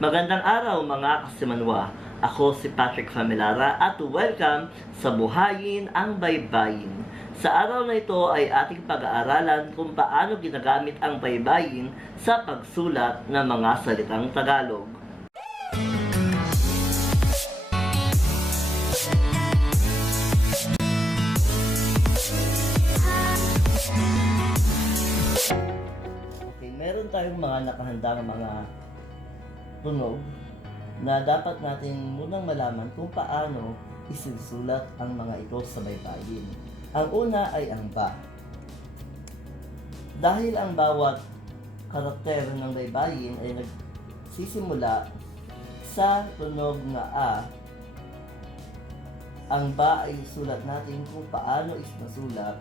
Magandang araw mga kasimanwa. Ako si Patrick Familara at welcome sa Buhayin ang Baybayin. Sa araw na ito ay ating pag-aaralan kung paano ginagamit ang baybayin sa pagsulat ng mga salitang Tagalog. Okay, meron tayong mga nakahandang mga tunog na dapat natin munang malaman kung paano isusulat ang mga ito sa baybayin. Ang una ay ang ba. Dahil ang bawat karakter ng baybayin ay nagsisimula sa tunog na a, ang ba ay sulat natin kung paano isinasulat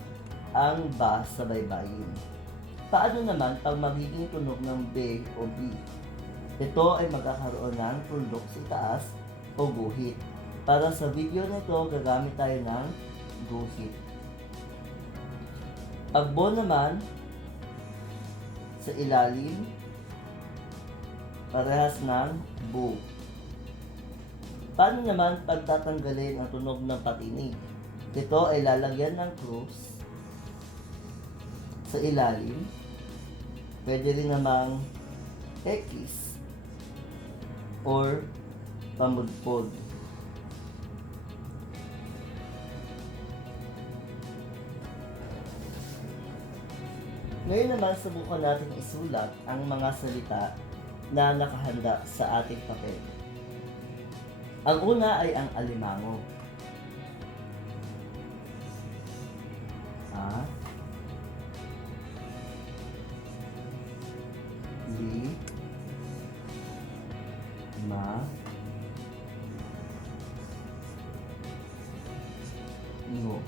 ang ba sa baybayin. Paano naman pag magiging tunog ng b o b? Ito ay magkakaroon ng tuldok sa taas o guhit. Para sa video na ito, gagamit tayo ng guhit. Pag bo naman, sa ilalim, parehas ng bu. Paano naman pagtatanggalin ang tunog ng patinig? Ito ay lalagyan ng krus sa ilalim. Pwede rin namang X or pamudpod. Ngayon naman, subukan natin isulat ang mga salita na nakahanda sa ating papel. Ang una ay ang alimango. A, li, ma, ngo.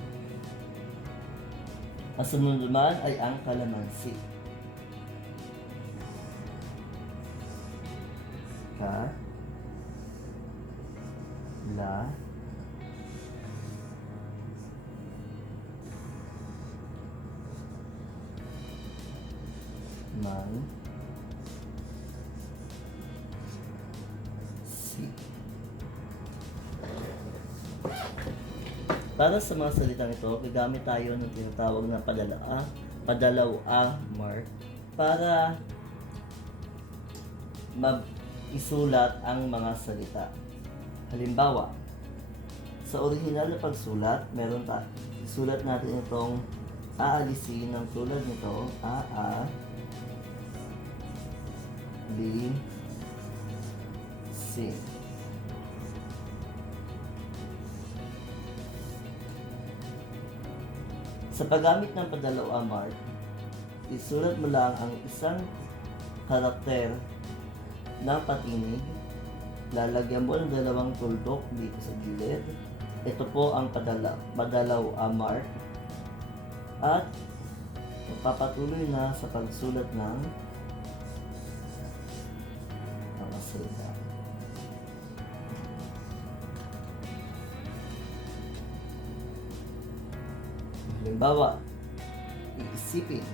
Ang sunod naman ay ang kalamansi. Ka, la, man, si. Para sa mga salitang ito, gagamit tayo ng tinatawag na padalaw-a mark para isulat ang mga salita. Halimbawa, sa orihinal na pagsulat, isulat natin itong aalisin ng tulad nito, a, b, c. Sa paggamit ng padalaw-a mark, isulat mo lang ang isang karakter ng patinig, lalagyan mo ng dalawang tuldok dito sa gilid. Ito po ang padalaw-a mark at magpapatuloy na sa pagsulat ng mga salita. Halimbawa, iisipin.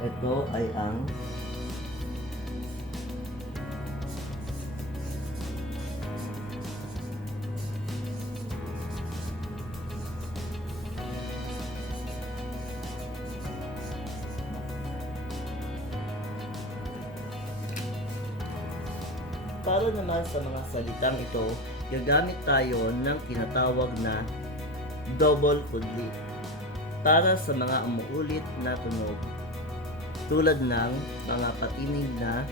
Ito ay ang para naman sa mga salitang ito, gagamit tayo ng tinatawag na double kudlit para sa mga umuulit na tunog tulad ng mga patinig na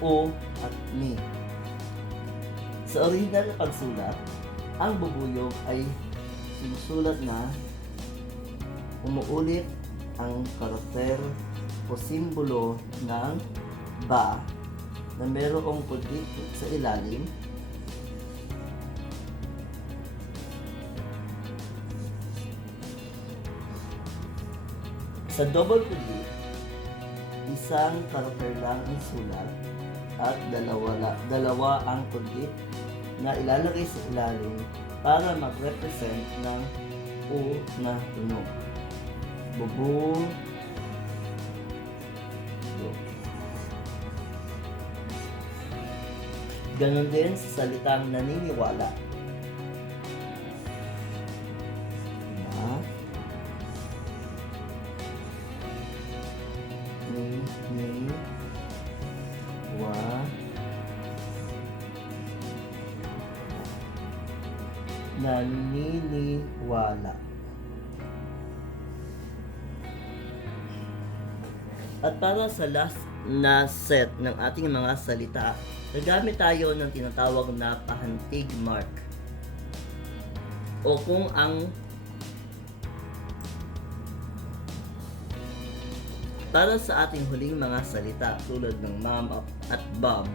o at ni. Sa orihinal na pagsulat, ang bubuyog ay sinusulat na umuulit ang karakter o simbolo ng ba na merong kudlit sa ilalim Sa double kudlit, isang karakter lang ang sulat at dalawa ang kudlit na ilalagay sa ilalim para mag-represent ng U na tunog. Bubong. Ganon din sa salitang naniniwala. Naniniwala. At para sa last na set ng ating mga salita, nagamit tayo ng tinatawag na pahantig mark. O kung ang para sa ating huling mga salita tulad ng mom at bob,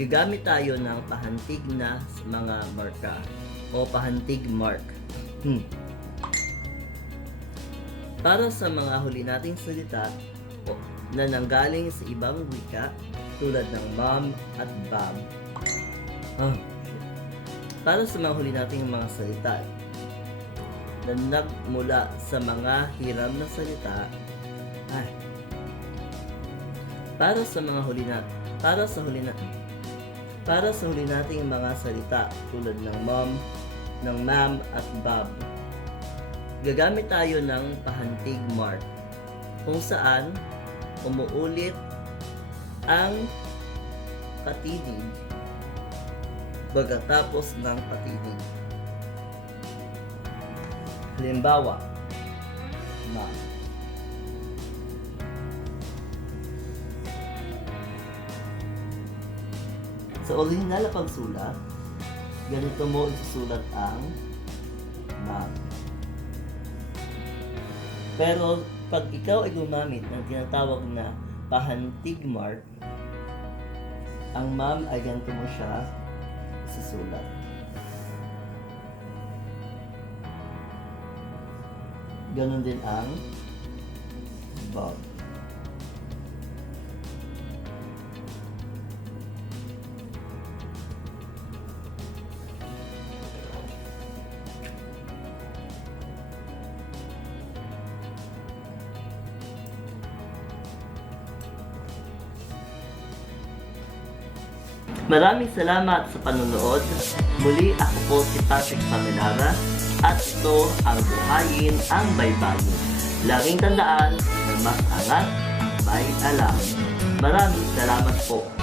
gagamit tayo ng pahantig na mga marka o pahantig mark. Para sa mga huli nating salita na nanggaling sa ibang wika tulad ng mom at bob. Para sa mga huli nating mga salita na nagmula sa mga hiram na salita, para sa huli nating mga salita tulad ng mom, ng ma'am at bob, gagamit tayo ng pahantig mark kung saan umuulit ang patinig pagkatapos ng patinig. Halimbawa, ma'am. Sa orihinal na pagsulat, ganito mo isusulat ang ma'am. Pero pag ikaw ay gumamit ng tinatawag na pahantig mark, ang ma'am ay ganito mo siya isusulat. Ganon din ang bob. Maraming salamat sa panonood. Muli ako po si Patrick Pamilara at ito ang Buhayin ang Baybayin. Laging tandaan na mas angat, may alam. Maraming salamat po.